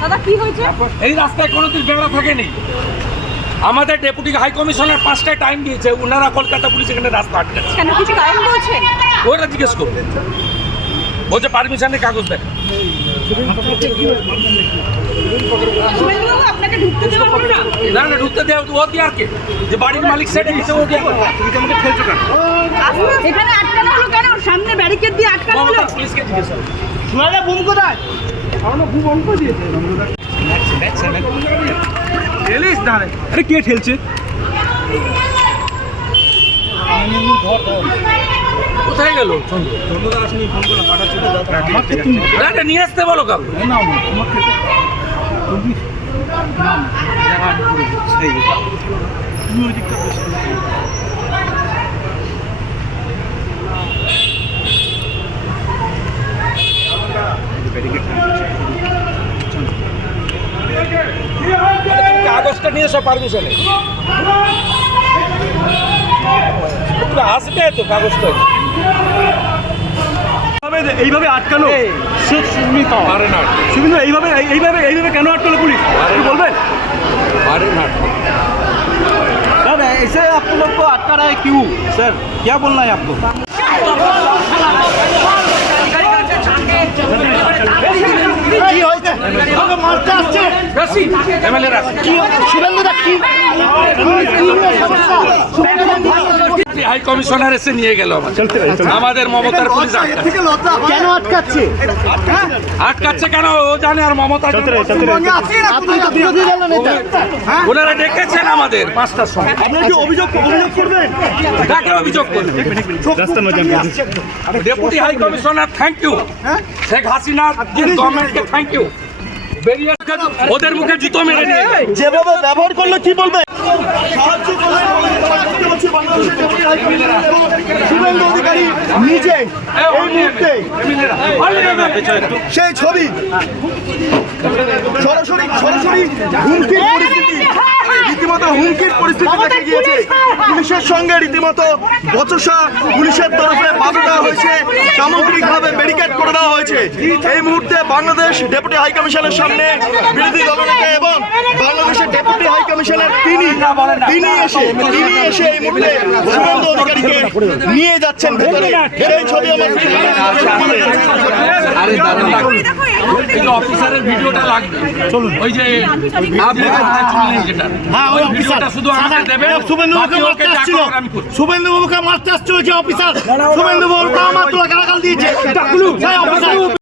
দাদা কি হয়েছে? এই রাস্তায় কোনোদিন বেড়া থাকেনি। আমাদের ডেপুটি হাই কমিশনার পাঁচটায় টাইম দিয়েছে ওনারা কলকাতা পুলিশ এখানে রাস্তা আটকাচ্ছে। কেন কিছু কারণ বলছেন ওরা জিজ্ঞেস করবে বলছে পারমিশনের কাগজ দেখ ঢুকতে দেওয়া হলো না? না না ঢুকতে দেওয়া ও দিয়ে আর কে? যে বাড়ির মালিক সেটা দিতে ও দিয়ে এখানে আটকানো হলো কেন? সামনে ব্যারিকেড দিয়ে আটকানো হলো? পুলিশকে জিজ্ঞেস করবে সোনাদা বুম কোথায়? ঠেলিস না আরে কে ঠেলছে? কোথায় গেল? এটা নিয়ে আসতে বলো কাউকে। তুমি কাগজটা নিয়ে এসো পারমিশনে আসবে তো কাগজটা। এইভাবে এইভাবে আটকানো সুস্মিত পারে না সুমিত এইভাবে এই- এইভাবে এইভাবে কেন আটকালো পুলিশ কি বলবেন পারে না सर ऐसे आप लोग को अटका रहा है क्यों सर क्या बोलना है आपको কি হয়েছে আমাকে মারতে আসছে বেশি এমএলএ রাখি কি শুভেন্দুদা কি হাই কমিশনার এসে নিয়ে গেল আমাদের। আমাদের মমতার পুলিশ আটকাচ্ছে। কেন আটকাচ্ছে? আটকাচ্ছে কেন? ও জানে আর মমতা নেতা। ওনারা ডেকেছেন আমাদের। পাঁচটার সময়। আপনি কি অভিযোগ অভিযোগ করবেন। কাকে অভিযোগ করবে deputy high commissioner thank you Sheikh Hasina গভর্নমেন্টকে থ্যাংক ইউ ওদের মুখে জুতো মেরে নিয়ে যেভাবে ব্যবহার করলে কি বলবে? সাহায্য শুভেন্দু অধিকারী নিজে এই মুহূর্তে সেই ছবি। সরাসরি সরাসরি হুমকির পরিস্থিতি। রীতিমতো হুমকির পরিস্থিতি দেখা গিয়েছে। পুলিশের সঙ্গে রীতিমতো বচসা পুলিশের তরফে বাধা দেওয়া হয়েছে ব্যারিকেড করে দেওয়া হয়েছে। এই মুহূর্তে বাংলাদেশ ডেপুটি হাই কমিশনের সামনে বিরোধী দলনেতা এবং বাংলাদেশের ডেপুটি হাই কমিশনার তিনি তিনি এসে তিনি এসে এই মুহূর্তে সুমন্ত অধিকারীকে নিয়ে যাচ্ছেন ভেতরে। সেই ছবি আমার এই যে অফিসারের ভিডিওটা লাগবে চলুন ওই যে যেটা হ্যাঁ ওই শুধু আমাকে দেবেন শুভেন্দু বাবুকে ওকে মারতে আসছিল মারতে যে অফিসার শুভেন্দু বাবুকে আমার তোলা গালাগাল দিয়েছে অফিসার